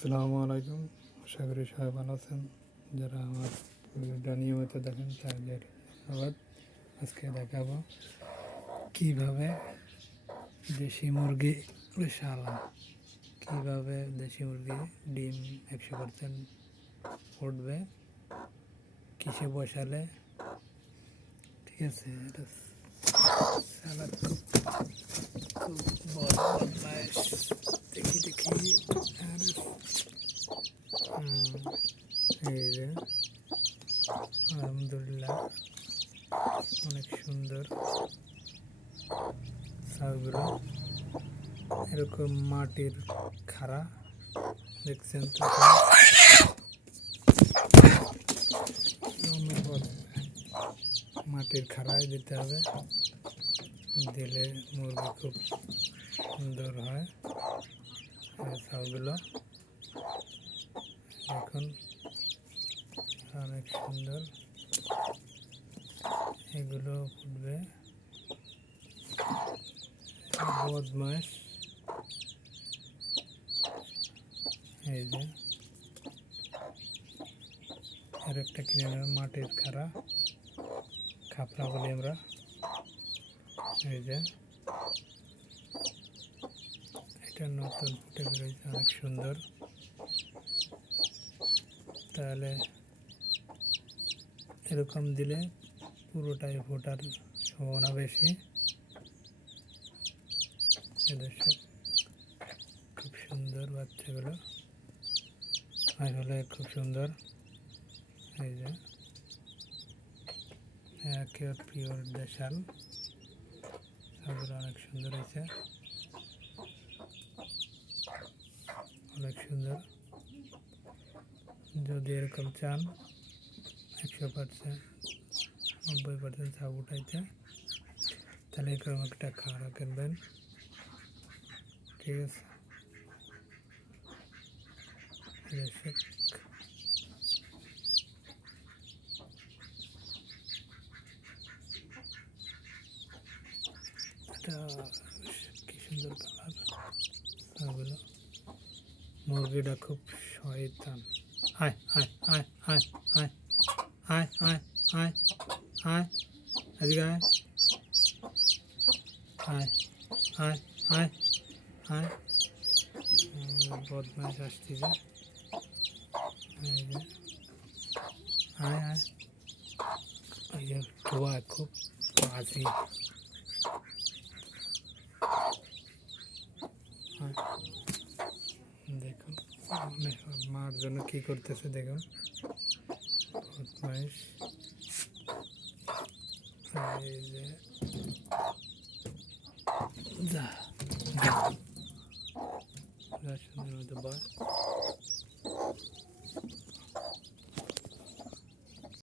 আসসালামু আলাইকুম। আশা করি সবাই ভালো আছেন। যারা আমার ভিডিওটা নিয়মিত দেখেন তাদের ধন্যবাদ। আজকে দেখাবো কীভাবে দেশি মুরগি শালা কীভাবে দেশি মুরগি ডিম 100% ফুটবে, কিসে বসালে। ঠিক আছে, এটা সালাদ খুব বড় বদমাইশ। দেখি আর এই যে আলহামদুলিল্লাহ অনেক সুন্দর ছাউগুলো। এরকম মাটির খাড়া দেখছেন তো, মাটির খাড়ায় দিতে হবে, দিলে মুরগি খুব সুন্দর হয়। ছাউগুলো এখন অনেক সুন্দর, এগুলো ফুটবে। বদমাস এই যে আর একটা কিনে নেব, মাটির খাপড়া বলি আমরা। এই যে এটা নতুন ফুটে বেরোয়েছে, অনেক সুন্দর। তাহলে এরকম দিলে পুরোটাই ফোটার সম্ভাবনা বেশি। দর্শক খুব সুন্দর বাচ্চাগুলো, আসলে খুব সুন্দর। এই যে একেবারে পিওর দেশাল, সবগুলো অনেক সুন্দর হয়েছে, অনেক সুন্দর। যদি এরকম চান 100% 90% ছাপ উঠাইতে, তাহলে এরকম একটা খাড়া কিনবেন। ঠিক আছে দর্শক, এটা কি সুন্দর কালার। ওগুলো মুরগিটা খুব শয়তান। আয় আয় আয় আয় আয় আয় আয় আয় আয় এদিকে আয় আয় আয় আয় আয়। বদমাইশ আসতেছে, এই যে আয় আয়। এই যে ধোয়া খুব বাজি। দেখুন মার জন্য কি করতেছে, দেখুন বদমাইশ। এই যে যা সুন্দর মতো